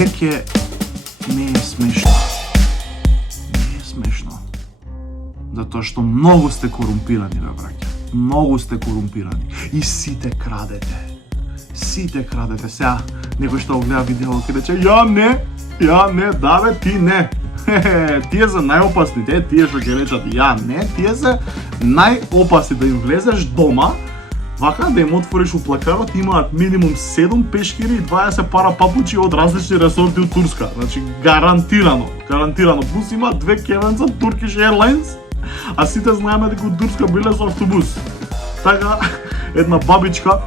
веќе не е смешно. Не е смешно. Затоа што многу сте корумпирани, бе, браќа. Многу сте корумпирани. И сите крадете. Сите крадете. Сега, некој што го гледа видео ке рече, ја не, да бе, ти не. Тие се најопасните, тие што ќе речат, ја не, тие се најопасни да им влезеш дома, вака да им отвориш уплакарот, имаат минимум 7 пешкири и 20 пара папучи од различни ресорти од Турска. Значи, гарантирано. Плюс има 2 кевенца Turkish Airlines, а сите знаеме дека од Турска биле со автобус. Така, една бабичка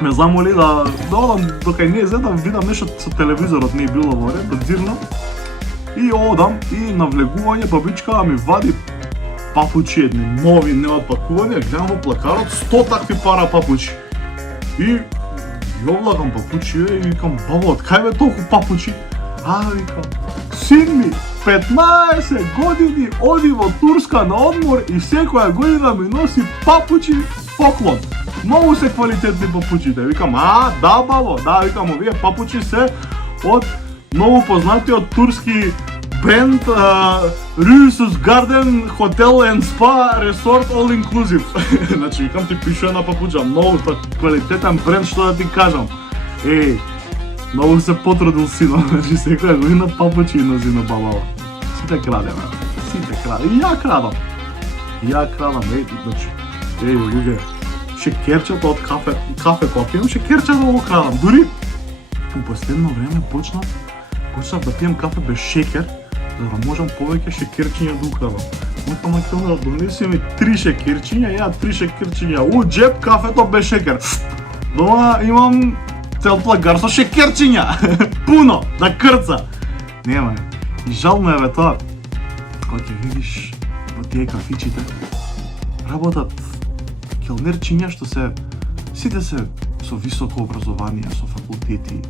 ме замоли да одам до кај незе да видам нешто со телевизорот, не било во ред, да дзирнам. И одам и на влегување бабичка ми вади папучи, едни нови, неотпакувани, гледам во плакарот 100 такви пара папучи. И ја влагам папучи и викам, баба, од кај бе толку папучи? Викам, син ми, 15 години оди во Турска на одмор и секоја година ми носи папучи поклон. Многу се квалитетни папучите. Викам, да бабо, да, викам, овие папучи се од многу познатиот турски бренд Rusus Garden Hotel and Spa Resort All Inclusive. Значи, викам ти пишува на папуча, многу квалитетен бренд, што да ти кажам. Многу се потрудил сино, значи секоја година папучи носи на бабава. Сите крадеме, сите краде. И ја крадам, значи, луѓе, шекерчето од кафе која пием, шекерчето го крадам. Дури, у последно време почнав да пием кафе без шекер, за да можам повеќе шекерчиња да украдам. Викам на келнерот, донеси ми 3 шекерчиња, ја 3 шекерчиња, у джеб кафето без шекер. Дома имам цел плагар со шекерчиња, пуно, да крца. Нема, и жално е бе тоа, кога ќе видиш во тие кафичите, работат келнерчиња што сите се со високо образование, со факултети,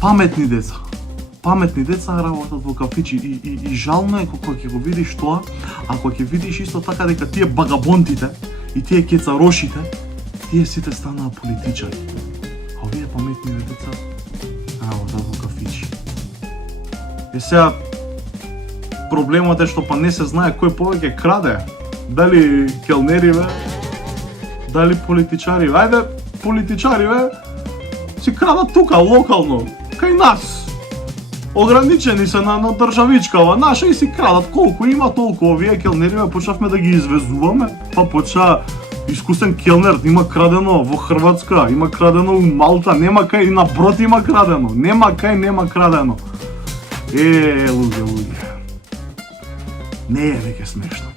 паметни деца работат во кафичи и жално е кога ќе го видиш тоа, а кога ќе видиш исто така дека тие багабонтите и тие кецарошите, тие сите станаа политичари. А овие паметниве деца работат во кафичи. И сега проблемот е што па не се знае кој повеќе краде. Дали келнериве, дали политичариве. Ајде, политичариве си крадат тука, локално, кај нас. Ограничени се на државичкава наша и си крадат колку има толку. Овие келнериве почнавме да ги извезуваме, па почна искусен келнер, има крадено во Хрватска, има крадено у Малта, нема кај, и на Брод има крадено, нема крадено. Луѓе. Не е веќе смешно.